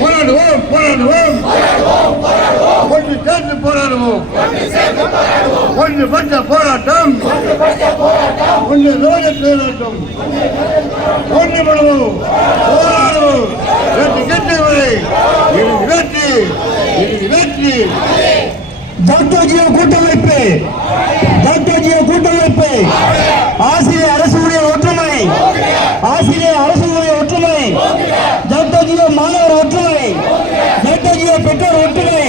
போராடுவோம் போராடுவோம் ஒன்று சேர்ந்து போராடுவோம். ஒன்றுபட்ட போராட்டம் ஒன்று போராட்டம் ஒன்றுபடுவோம் போராடுவோம். வெற்றி கெட்டு வரை வெற்றி வெற்றி. டாக்டர்ஜியோ கூட்டமைப்பு டாக்டர்ஜியோ கூட்டமைப்பு ஆசிரியர் அரசுடைய ஒற்றுமை ஆசிரியர் அரசுடைய ஒற்றுமை டாக்டர்ஜியோ மாணவர் ஒற்றுமை டாக்டர்ஜியோ பெற்றோர் ஒற்றுமை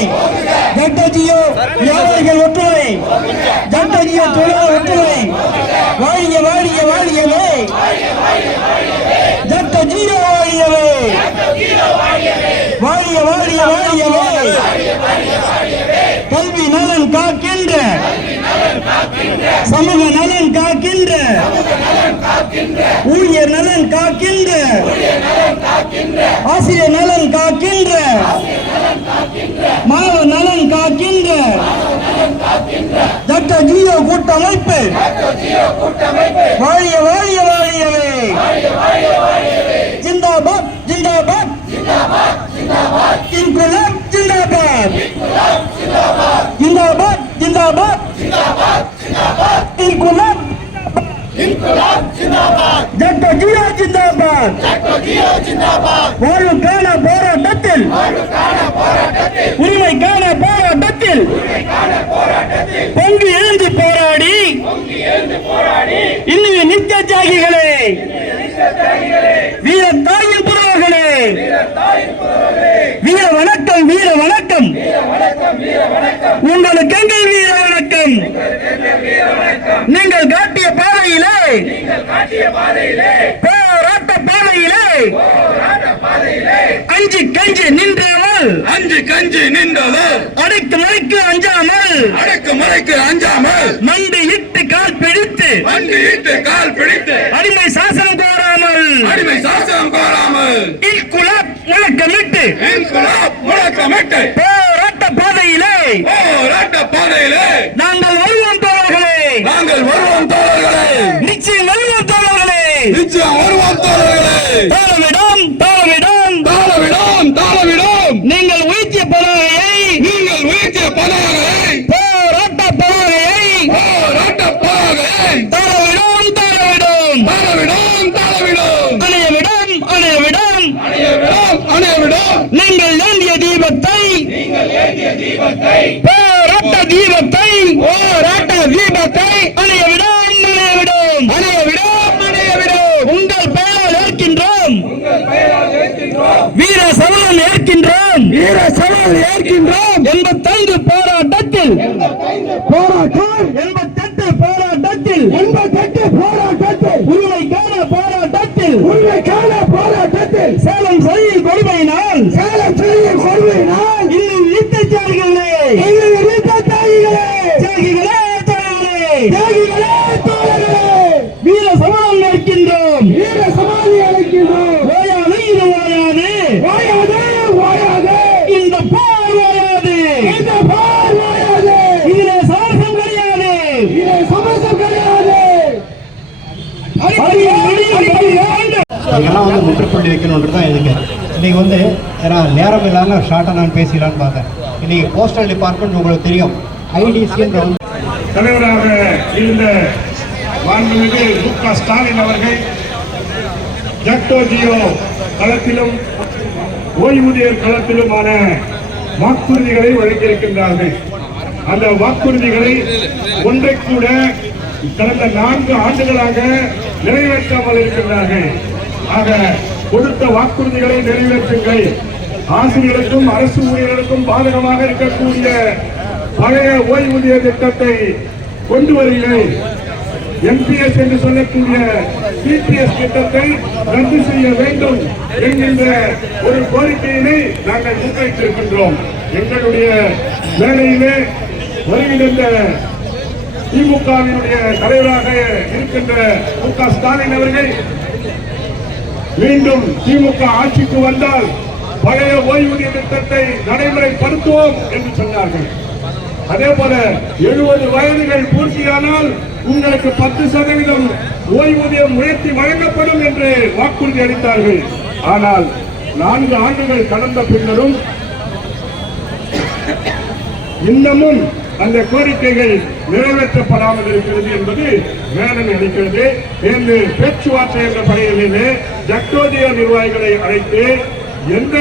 டாக்டர்ஜியோ வியாபாரிகள் ஒற்றுமை டாக்டர்ஜியோ தொழிலாளர் ஒற்றுமை. வாழிய வாழிய வாழியவே டாக்டர்ஜியோ வாழியவே வாழிய வாழிய வாழியவே. கல்வி நலன் காக்கின்ற சமூக நலன் காக்கின்ற ஊழியர் நலன் காக்கின்ற ஆசிரியர் நலன் காக்கின்ற மாணவர் நலன் காக்கின்ற டாக்டர் ஜியோ கூட்டமைப்பு வாழிய வாழிய வாழியவே. ஜிந்தாபாத் ஜிந்தாபாத் இன்குலாப் ஜிந்தாபாத் ஜிந்தாபாத் ஜிந்தாபாத் இன்குலாப் டாக்டர் ஜியோ ஜிந்தாபாத் வாழ்வுக்கான போராட்டத்தில் உரிமைக்கான போராட்டத்தில் பொங்கி எழுந்து போராடி இன்னும் நித்திய தியாகிகளே வீர தாயின் புறவர்களே வீர வணக்கம் வீர வணக்கம் உங்களுக்கு எங்கள் வீர வணக்கம். நீங்கள் காட்டிய பாதையிலே போராட்ட பாதையிலே அஞ்சு கஞ்சி நின்றாமல் அடக்கு மறைக்கு அஞ்சாமல் மண்டி இட்டு கால் பிடித்து அடிமை சாசனம் கோராமல் இன்குலாப் முழக்கமிட்டு போராட்ட பாதையிலே நாங்கள் வருவோம் தோழர்களே நிச்சயம் வருவோம் தோழர்களே தாளவிடும் நீங்கள் உயர்த்திய பதாகையை போராட்ட பதாகையை தாளவிடும் அணையவிடும் நீங்கள் ஏந்திய தீபத்தை போராட்ட தீபத்தை அணையவிடும் உங்கள் பெயரால் ஏற்கின்றோம் வீர சவால் ஏற்கின்றோம் 85 போராட்டத்தில் உரிமைக்கான போராட்டத்தில் சேலம் செய்யும் கொடுமையினால் இன்னும் இத்தச்சாரிகளே வீர சவால் ஏற்கின்றோம் ஓயாது இந்த போர் ஓயாது இதிலே சமரசம் கிடையாது இதெல்லாம் முற்றுப்புள்ளி வைக்கணுன்றது தான் இதுக்கு. இன்னைக்கு ஏன்னா நேரம் இல்லாமல் ஷார்ட்டாக நான் பேசிடலான்னு பார்த்தேன். இன்னைக்கு போஸ்டல் டிபார்ட்மெண்ட் உங்களுக்கு தெரியும், ஐடிசின்ற தலைவராக இருந்த மாண்புமிகு மு.க. ஸ்டாலின் அவர்கள் ஜக்டோஜியோ களத்திலும் ஓய்வூதியர் களத்திலுமான வாக்குறுதிகளை வழங்கியிருக்கின்றார்கள். அந்த வாக்குறுதிகளை ஒன்றை கூட கடந்த 4 ஆண்டுகளாக நிறைவேற்றாமல் இருக்கின்றார்கள். ஆக கொடுத்த வாக்குறுதிகளை நிறைவேற்றுங்கள். ஆசிரியர்களுக்கும் அரசு ஊழியர்களுக்கும் பாதகமாக இருக்கக்கூடிய பழைய ஓய்வூதிய திட்டத்தை கொண்டு வருகிறேன். MPS என்று சொல்லக்கூடிய PPS திட்டத்தை ரத்து செய்ய வேண்டும் என்கின்ற ஒரு கோரிக்கையினை நாங்கள் முன்வைத்திருக்கின்றோம். எங்களுடைய வேலையிலே வருகின்ற திமுகவினுடைய தலைவராக இருக்கின்ற மு.க. ஸ்டாலின் அவர்கள் மீண்டும் திமுக ஆட்சிக்கு வந்தால் பழைய ஓய்வூதிய திட்டத்தை நடைமுறைப்படுத்துவோம் என்று சொன்னார்கள். அதே போல 70 வயதுகள் பூர்த்தியானால் உங்களுக்கு 10% ஓய்வூதியம் உயர்த்தி வழங்கப்படும் என்று வாக்குறுதி அளித்தார்கள். ஆனால் 4 ஆண்டுகள் கடந்த பின்னரும் இன்னமும் அந்த கோரிக்கைகள் நிறைவேற்றப்படாமல் இருக்கிறது என்பது வேதனை அளிக்கிறது. என்று பேச்சுவார்த்தை என்ற பணிகளிலே ஜக்டோஜியோ நிர்வாகிகளை அழைத்து எந்த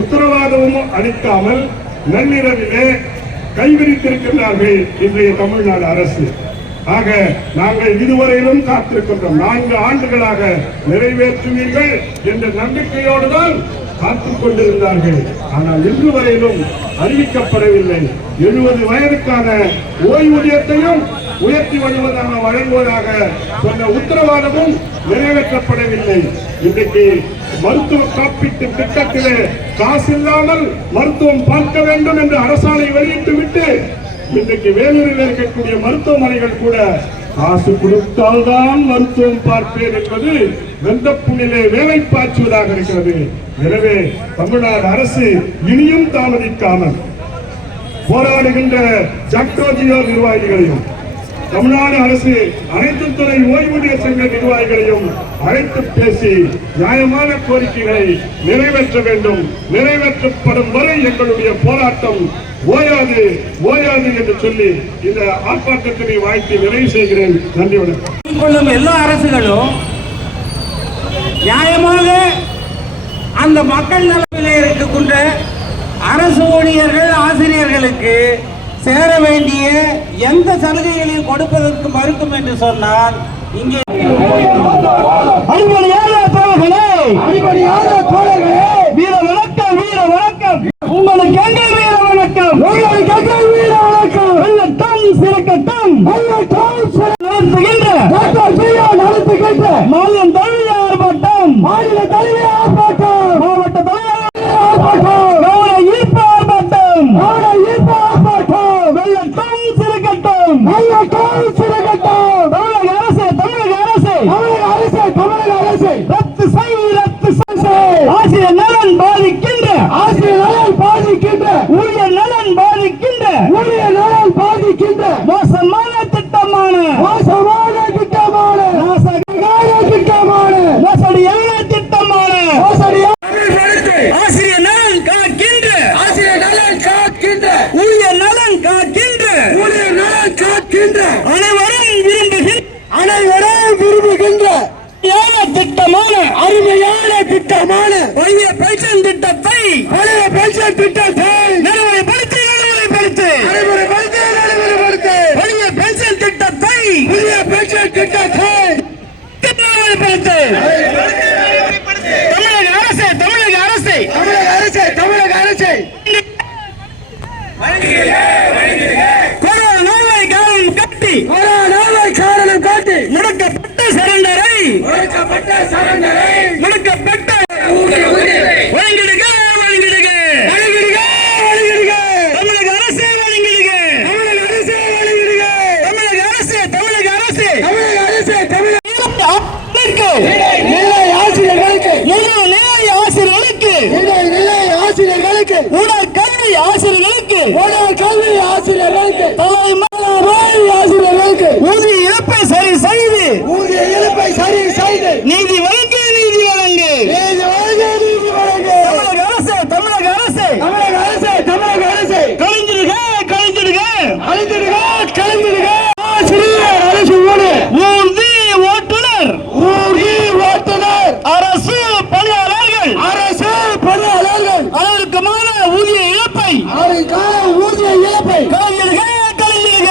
உத்தரவாதமும் அளிக்காமல் நள்ளிரவிலே கைவிரித்திருக்கிறார்கள் இன்றைய தமிழ்நாடு அரசு. ஆக நாங்கள் இதுவரையிலும் காத்திருக்கின்றோம். 4 ஆண்டுகளாக நிறைவேற்றுவீர்கள் என்ற நம்பிக்கையோடு தான் காத்துக் கொண்டிருந்தார்கள். ஆனால் இன்று வரையிலும் அறிவிக்கப்படவில்லை. 70 வயதுக்கான ஓய்வூதியத்தையும் உயர்த்தி வழங்குவதாக சொன்ன உத்தரவாதமும் நிறைவேற்றப்படவில்லை. இன்றைக்கு மருத்துவ காப்பீட்டு திட்டத்திலே காசு இல்லாமல் மருத்துவம் பார்க்க வேண்டும் என்று அரசாணை வெளியிட்டுவிட்டு இன்றைக்கு வேலூரில் இருக்கக்கூடிய மருத்துவமனைகள் கூட காசு கொடுத்தால்தான் மருத்துவம் பார்ப்பேன் என்பது வெந்தப்புண்ணிலே வேலை பாய்ச்சுவதாக இருக்கிறது. எனவே தமிழ்நாடு அரசு இனியும் தாமதிக்காமல் போராடுகின்ற ஜக்டோஜியோ நிர்வாகிகளையும் தமிழ்நாடு அரசு அனைத்து துறை ஓய்வூதிய சங்க நிர்வாகிகளையும் அழைத்து பேசி நியாயமான கோரிக்கைகளை நிறைவேற்ற வேண்டும். நிறைவேற்றப்படும் வரை எங்களுடைய போராட்டம் ஓயாது ஓயாது என்று சொல்லி இந்த ஆர்ப்பாட்டத்தினை வாழ்த்தி நிறைவு செய்கிறேன். நன்றி, வணக்கம். கொள்ளும் எல்லா அரசுகளும் நியாயமாக அந்த மக்கள் நலனிலே இருக்கின்ற அரசு ஊழியர்கள் ஆசிரியர்களுக்கு சேர வேண்டிய எந்த சலுகைகளையும் கொடுப்பதற்கு மறுக்கும் என்று சொன்னால் இங்கே வீர வணக்கம், வீர வணக்கம், உங்களுக்கு எங்கள் வீர வணக்கம், உங்களுக்கு எங்கள் வீர வணக்கம். வெள்ளட்டம் சிறக்கட்டம், நடத்துகின்ற மாநிலம் தழுவிய ஆர்ப்பாட்டம், மாநில தழுவிய ஆர்ப்பாட்டம், மாவட்ட தழுவிய ஆர்ப்பாட்டம், கவன ஈர்ப்பு ஆர்ப்பாட்டம், கவன ஈர்ப்பு ஆர்ப்பாட்டம். வெள்ளட்டம் சிறக்கட்டும், வெள்ளட்டம் சிறக்கட்டும். தமிழக அரசு, தமிழக அரசு, தமிழக அரசு, தமிழக அரசு ரத்து செய், ரத்து செய். ஆசிரியர் நலன் பாதிக்கின்ற, ஆசிரியர் நலன் பாதிக்கின்ற, ஊழியர் நலன் பாதிக்கின்ற, ஊழியர் நலன் பாதிக்கின்ற மோசமான திட்டமான, மோசமான திட்டமான, மோசடியான திட்டமான, மோசடியான திட்டமான, மோசடியான ஆசிரியர் நலன் காக்கின்ற, ஆசிரியர் நலன் காக்கின்ற, ஊழியர் நலன் காக்கின்ற, ஊழியர் நலன் காக்கின்ற, அனைவரும் விரும்புகின்ற, அனைவரும் விரும்புகின்ற திட்டமான, அருமையான திட்டமான பழைய பென்ஷன் திட்டத்தை, பழைய பென்ஷன் திட்டத்தை நடைமுறைப்படுத்தி, நடைமுறைப்படுத்தி, நடைமுறைப்படுத்தி, நடைமுறைப்படுத்தி, பழைய பென்ஷன் திட்டத்தை, புதிய பென்ஷன் திட்டத்தை நடைமுறைப்படுத்தி. தமிழக அரசு, தமிழக அரசு, தமிழக அரசு, தமிழக அரசு கொரோனாவை காரணம் காட்டி, கொரோனாவை காரணம் காட்டி முடக்கப்பட்ட சரண்டரை, முடக்கப்பட்ட சரண்டரை, முடக்கப்பட்ட வழங்கிடுக, வழங்கிடுக, வழங்கிடுக, வழங்கிடுக. தமிழக அரசு வழங்கிடுக, தமிழக அரசு வழங்கிடுக, தமிழக அரசு, தமிழக அரசு, தமிழக அரசு, தமிழக நிலை ஆசிரியர்களுக்கு, நிலை ஆசிரியர்களுக்கு, நிலை ஆசிரியர்களுக்கு, உடல் கல்வி ஆசிரியர்களுக்கு, உடல் கல்வி ஆசிரியர்களுக்கு, தலைமை ஆசிரியர்களுக்கு ஊதிய இழப்பை சரி செய்து, ஊதிய இழப்பை சரி செய்து நீதி வழங்கு, நீதி வழங்கு, நீதி வழங்கு, நீதி வழங்கு. தமிழக அரசு, தமிழக அரசு, தமிழக அரசு, தமிழக அரசு கலைஞருக, கலைஞருக, கலைஞருக, கலைஞருக. ஆசிரியர் அரசு ஊர்தி ஓட்டுநர், ஊர்தி ஓட்டுநர், அரசு பணியாளர்கள், அரசு பணியாளர்கள் அவருக்குமான ஊதிய இழப்பை, அவருக்கான ஊதிய இழப்பை கலைஞருக, கலைஞருக,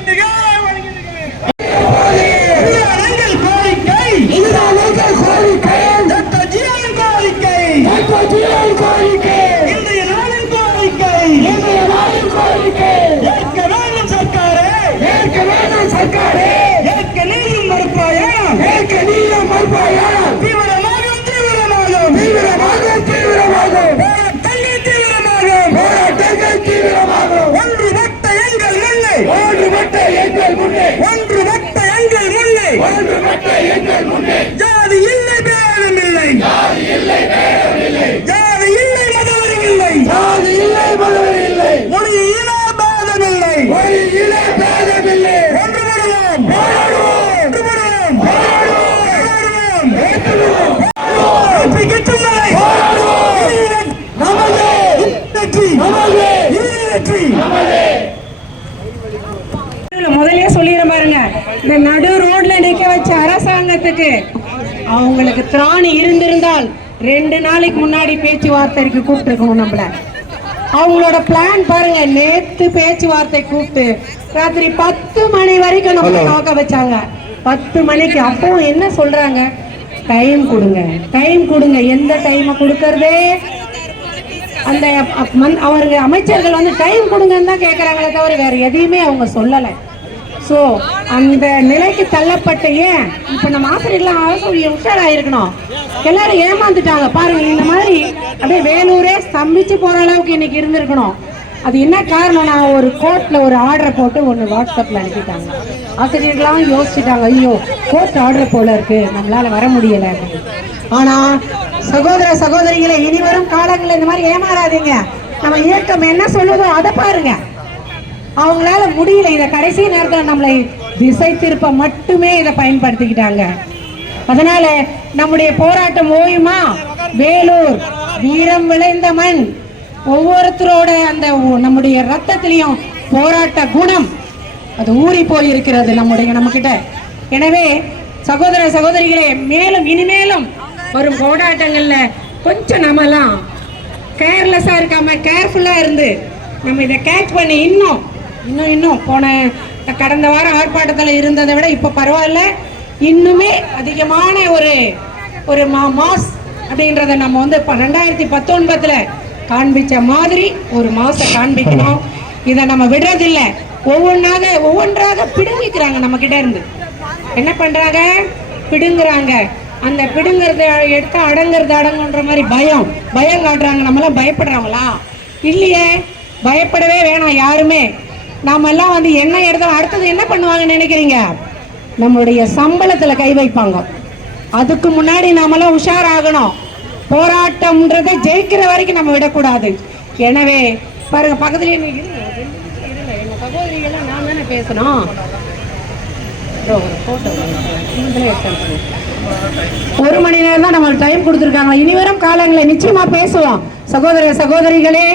எங்கள் கோரிக்கை டாக்டர் ஜியோவின் கோரிக்கை இன்றைய நாளின் கோரிக்கை ஏற்க வேண்டும் சர்க்காரே ஏற்க நீயும் மறுப்பாயா போராட்டங்கள் தீவிரமாகும் ஒன்றுபட்ட எங்கள் முன்னே ஜாதி இல்லை பேதம் இல்லை ஜாதி இல்லை மதவெறி இல்லை மொழி இன பேதம் இல்லை ஒன்றுபடுவோம் முதலே சொல்லிட பாருங்க, இந்த நடு ரோட்ல நிக்க வச்ச அரசாங்கத்துக்கு அவங்களுக்கு திராணி இருந்திருந்தால் 2 நாளைக்கு முன்னாடி பேச்சுவார்த்தைக்கு கூப்பிட்டு இருக்கணும். நம்மள அவங்களோட பிளான் பாருங்க, நேத்து பேச்சுவார்த்தை கூப்பிட்டு ராத்திரி 10 மணி வரைக்கும் நம்ம காக்க வச்சாங்க. 10 மணிக்கு அப்போ என்ன சொல்றாங்க, டைம் கொடுங்க. எந்த டைமை கொடுக்கறதே அந்த அவருக்கு அமைச்சர்கள் வந்து டைம் கொடுங்கன்னு தான் கேட்கறாங்களே தவிர வேற எதையுமே அவங்க சொல்லலை. ஸோ அந்த நிலைக்கு தள்ளப்பட்ட ஏன் இப்போ நம்ம ஆசிரியர்லாம் ஆசிரியர் உஷாராயிருக்கணும். எல்லாரும் ஏமாந்துட்டாங்க பாருங்க. இந்த மாதிரி அப்படியே வேலூரே ஸ்தம்பிச்சு போற அளவுக்கு இன்னைக்கு இருந்திருக்கணும். அது என்ன காரணம், நான் ஒரு கோர்ட்ல ஒரு ஆர்டரை போட்டு ஒன்று வாட்ஸ்அப்ல அனுப்பிட்டாங்க. ஆசிரியர்களாம் யோசிச்சுட்டாங்க, ஐயோ கோர்ட் ஆர்டர் போல இருக்கு, நம்மளால வர முடியல. ஆனா சகோதர சகோதரிகளை, இனி வரும் காலங்களில் இந்த மாதிரி ஏமாறாதீங்க. நம்ம இயக்கம் என்ன சொல்லுதோ அதை பாருங்க. அவங்களால முடியல, இதை கடைசி நேரத்தில் நம்மளை திசை திருப்ப மட்டுமே இதை பயன்படுத்திக்கிட்டாங்க. அதனால நம்முடைய போராட்டம் ஓயுமா? வேலூர் வீரம் விளைந்த மண். ஒவ்வொருத்தரோட அந்த நம்முடைய ரத்தத்திலையும் போராட்ட குணம் அது ஊறி போயிருக்கிறது நம்ம கிட்ட. எனவே சகோதர சகோதரிகளே, மேலும் இனிமேலும் வரும் போராட்டங்கள்ல கொஞ்சம் நம்மலாம் கேர்லெஸ்ஸா இருக்காம கேர்ஃபுல்லா இருந்து நம்ம இதை கேட்ச் பண்ணி இன்னும் போன கடந்த வாரம் ஆர்ப்பாட்டத்தில் இருந்ததை விட இப்போ பரவாயில்ல, இன்னுமே அதிகமான ஒரு மாஸ் அப்படின்றத நம்ம வந்து 2019 காண்பிச்ச மாதிரி ஒரு மாசை காண்பிக்கணும். இதை நம்ம விடுறதில்லை. ஒவ்வொன்றாக பிடுங்கிக்கிறாங்க நம்ம கிட்ட இருந்து. என்ன பண்றாங்க, பிடுங்குறாங்க. அந்த பிடுங்கிறத எடுத்து அடங்குறது அடங்குன்ற மாதிரி பயம் காட்டுறாங்க. நம்மளாம் பயப்படுறாங்களா? இல்லையே, பயப்படவே வேணாம் யாருமே. நாம எல்லாம் வந்து என்ன எடுத்தாலும் அடுத்தது என்ன பண்ணுவாங்கன்னு நினைக்கிறீங்க? நம்மளுடைய சம்பளத்துல கை வைப்பாங்க. அதுக்கு முன்னாடி நாமெல்லாம் உஷாராகணும். போராட்டம்ன்றதை ஜெயிக்கிற வரைக்கும் நம்ம விடக்கூடாது. எனவே பாருங்க, பக்கத்துல எங்க சகோதரிகள்லாம் நான் தானே பேசணும். ஒரு மணி நேரம் தான் நம்மளுக்கு டைம் கொடுத்துருக்காங்க. இனி வரும் காலங்களை நிச்சயமா பேசுவோம். சகோதர சகோதரிகளே,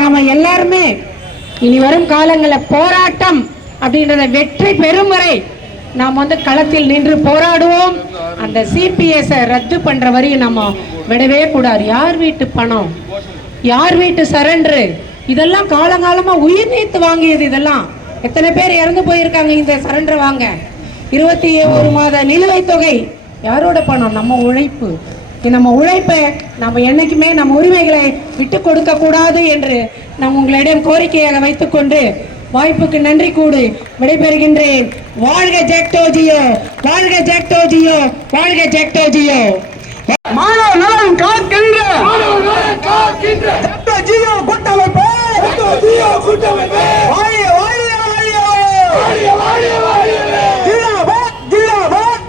நாம எல்லாருமே இனி வரும் காலங்களில் போராட்டம் அப்படின்றத வெற்றி பெறும் வரை நாம் வந்து களத்தில் நின்று போராடுவோம். அந்த சிபிஎஸ் ரத்து பண்ற வரையும் நம்ம விடவே கூடாது. யார் வீட்டு பணம், யார் வீட்டு சரண்டரு, இதெல்லாம் காலங்காலமா உயிர் நீத்து வாங்கியது. இதெல்லாம் எத்தனை பேர் இறந்து போயிருக்காங்க இந்த சரண்டர் வாங்க. 21 மாத நிலுவைத் தொகை யாரோட பணம்? நம்ம உழைப்பு. நம்ம உழைப்பை நம்ம என்னைக்குமே நம்ம உரிமைகளை விட்டு கொடுக்க கூடாது என்று நான் உங்களிடம் கோரிக்கையாக வைத்துக் கொண்டு வாய்ப்புக்கு நன்றி கூடு விடைபெறுகின்றேன். வாழ்க ஜெக்டோஜியோ, வாழ்க ஜெக்டோஜியோ, வாழ்க ஜெக்டோஜியோ. மாணவ நலன் காக்கின்ற ஜெக்டோஜியோ கூட்டமைப்பு, வாழிய வாழிய வாழிய வாழிய வாழிய வாழிய ஜிந்தாபாத் ஜிந்தாபாத்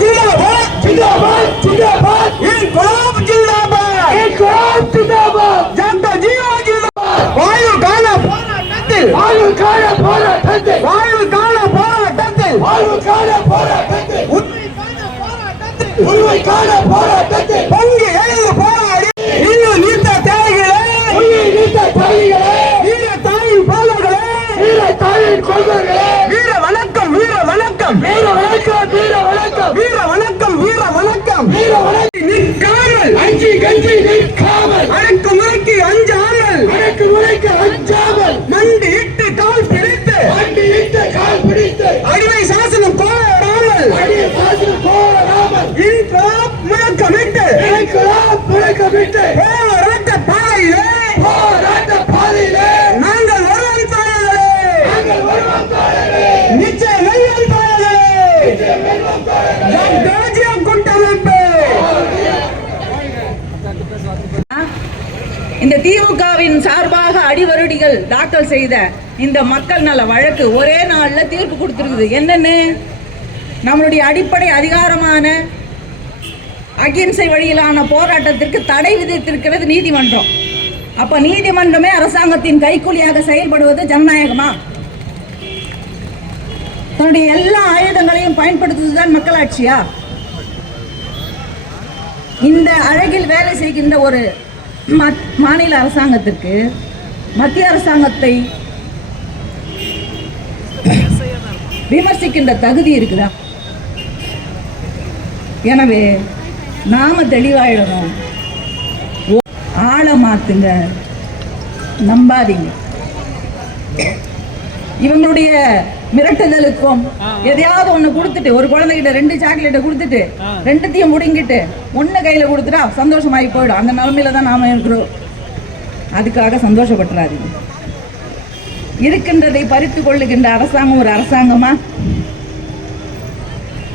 ஜிந்தாபாத் ஜிந்தாபாத் ஜிந்தாபாத் இன்குலாப் ஜிந்தாபாத் இன்குலாப் ஜிந்தாபாத் ஜெக்டோஜியோ ஜிந்தாபாத். வாயுக்கான போராட்டத்தில் வாயுக்கான போராட்டத்தில் வாயுக்கான போராட்டத்தில் வாயுக்கான போராட்டத்தில் உண்மைக்கான போராட்டத்தில் பங்கு எழுந்து போராடி இன்னும் நீத்த தேவைகளே, நீத்த தேவைகளே, வீர தாயின் பாலர்களே, வீர தாயின் கொள்கைகளே, வீர வணக்கம், வீர வணக்கம், வீர வணக்கம், வீர வணக்கம், வீர வணக்கம், வீர வணக்கம், வீர வணக்கம். நிற்காமல் அஞ்சி கஞ்சி நிற்காமல் அடக்குமுறைக்கு அஞ்சாமல் மண்டி இட்டு கால் பிரித்து அடிமை சாசனம் கோராமல் இன்குலாப் முழக்கமிட்டு போராட்ட பாதையிலே நாங்கள் வருவோம் தோழர்களே, நிச்சயம் வெல்வோம் தோழர்களே. தேசியம் கூட்டமைப்பு இந்த திமுகவின் சார்பாக அடிவருடிகள் தாக்கல் செய்த இந்த மக்கள் நல வழக்கு ஒரே நாள்ல தீர்ப்பு கொடுத்திருக்குது. என்னன்னு, நம்மளுடைய அடிப்படை அதிகாரமான அகிம்சை வழியிலான போராட்டத்திற்கு தடை விதித்திருக்கிறது நீதிமன்றம். அப்ப நீதிமன்றமே அரசாங்கத்தின் கைக்கூலியாக செயல்படுவது ஜனநாயகமா? தன்னுடைய எல்லா ஆயுதங்களையும் பயன்படுத்துவதுதான் மக்களாட்சியா? இந்த அழகில் வேலை செய்கின்ற ஒரு மாநில அரசாங்கத்திற்கு மத்திய அரசாங்கத்தை விமர்சிக்கின்ற தகுதி இருக்குதா? எனவே நாம தெளிவாயிடணும். ஆளை மாத்துங்க, நம்பாதீங்க. இவங்களுடைய மிரட்டுதலுக்கும் எதையாவது ஒண்ணு கொடுத்துட்டு, ஒரு குழந்தைகிட்ட 2 சாக்லேட்டை கொடுத்துட்டு 2த்தையும் முடுங்கிட்டு 1 கையில கொடுத்துட்டா சந்தோஷமாயி போயிடும். அந்த நிலைமையில தான் நாம இருக்கிறோம். அதுக்காக சந்தோஷப்பட்டுறாதீங்க. இருக்கின்றதை பறித்து கொள்ளுகின்ற அரசாங்கம் ஒரு அரசாங்கமா?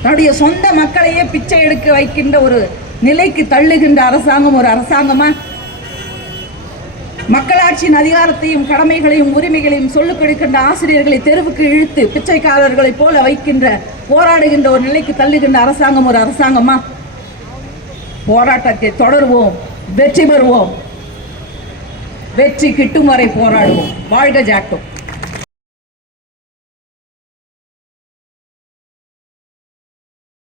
தன்னுடைய சொந்த மக்களையே பிச்சை எடுக்க வைக்கின்ற ஒரு நிலைக்கு தள்ளுகின்ற அரசாங்கம் ஒரு அரசாங்கமா? மக்களாட்சியின் அதிகாரத்தையும் கடமைகளையும் உரிமைகளையும் சொல்லிக் கொடுக்கின்ற ஆசிரியர்களை தெருவுக்கு இழுத்து பிச்சைக்காரர்களைப் போல வைக்கின்ற போராடுகின்ற ஒரு நிலைக்கு தள்ளுகின்ற அரசாங்கம் ஒரு அரசாங்கமா? போராட்டத்தை தொடருவோம், வெற்றி பெறுவோம், வெற்றி கிட்டும் வரை போராடுவோம். வாழ்க ஜாக்டோ.